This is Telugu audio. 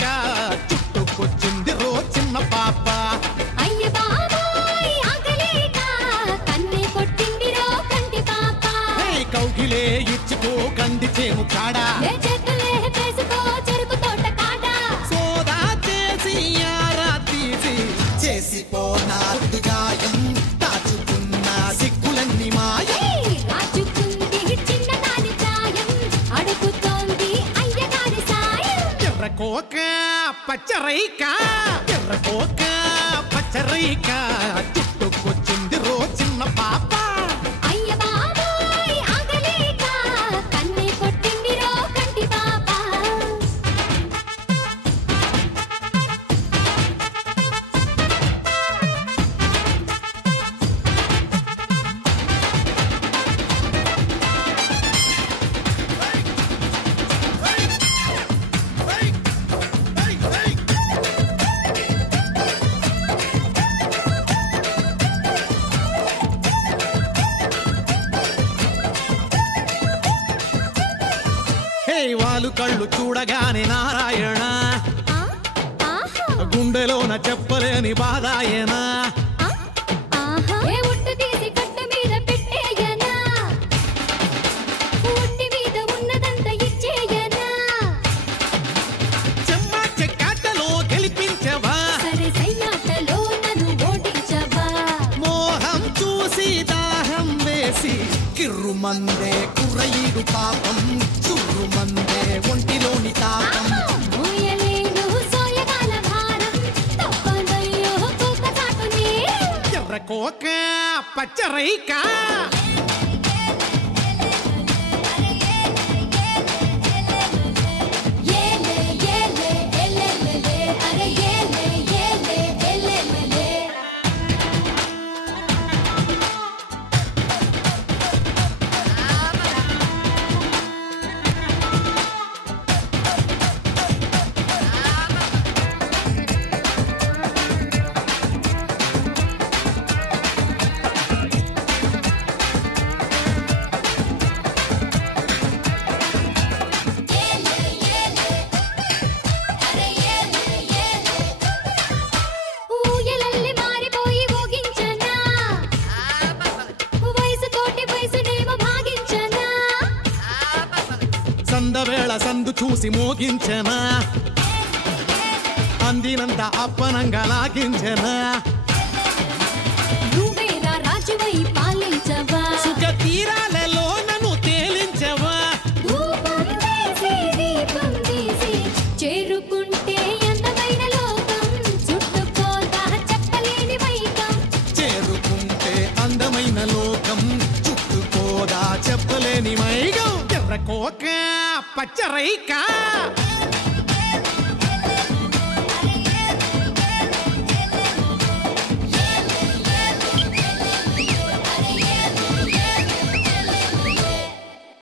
పచ్చరైక చుట్టుకొచ్చింది రో చిన్న పాప అయ్య బాబాయ్ ఆగలేక కన్నే కొట్టింది రో కంటి పాప కౌగిలే ఇచ్చుకో కంది చేము కాడా చేతులే చేసుకో చెరుకు తోట కాడ సోదా చేసి యారా తీసి చేసిపోనాడు గాయం దాచుకున్న సిగ్గులన్నీ మాయం రాచుకుంది చిన్నదాని ప్రాయం అడుగుతోంది అయ్యగారి సాయం ఎర్రకోక పచ్చరైక ఎర్రకోక పచ్చరైక చుట్టుకొచ్చింది రో చిన్న పాప అయ్య బాబాయ్ ఆగలేక కన్నే కొట్టింది రో కంటి పాప వాళ్ళు కళ్ళు చూడగానే నారాయణ గుండెలోన చెప్పలేని బాధాయనా ఏ ఉట్టు తీసి కట్ట మీద పెట్టేయనా ఉట్టి మీద ఉన్నదంతా ఇచ్చేయనా చెమ్మ చెక్కాటలో గెలిపించవా సరే సయ్యాటలో నన్ను ఓడించవా మోహం చూసి దాహం వేసి కిర్రుమందే కుర్రయీడు పాపం చుర్రుమందే ఒంటిలోని తాపం మోయలేను సోయగాల భారం తప్పదయ్యో కుక్క చాటునే ఎర్రకోక పచ్చరైక ఏలే ఏలే ఎల్లెల్లే అరే ఏలే ఏలే ఎల్లెల్లే ఊయలల్లి మారిపోయి ఊగించనా వయసుతోటి వయసునేమో భాగించనా సందవేళ సందు చూసి మోగించనా అందినంత అప్పనంగా లాగించనా నువ్వేరా రాజువై పాలించవా సుఖ తీరాలలో నన్ను తేలించవా ధూపం వేసి దీపం తీసి చేరుకుంటే అందమైన లోకం చుట్టుకోదా చెప్పలేని వైకం చేరుకుంటే అందమైన లోకం చుట్టుకోదా చెప్పలేని మైగం ఎర్రకోక పచ్చరైక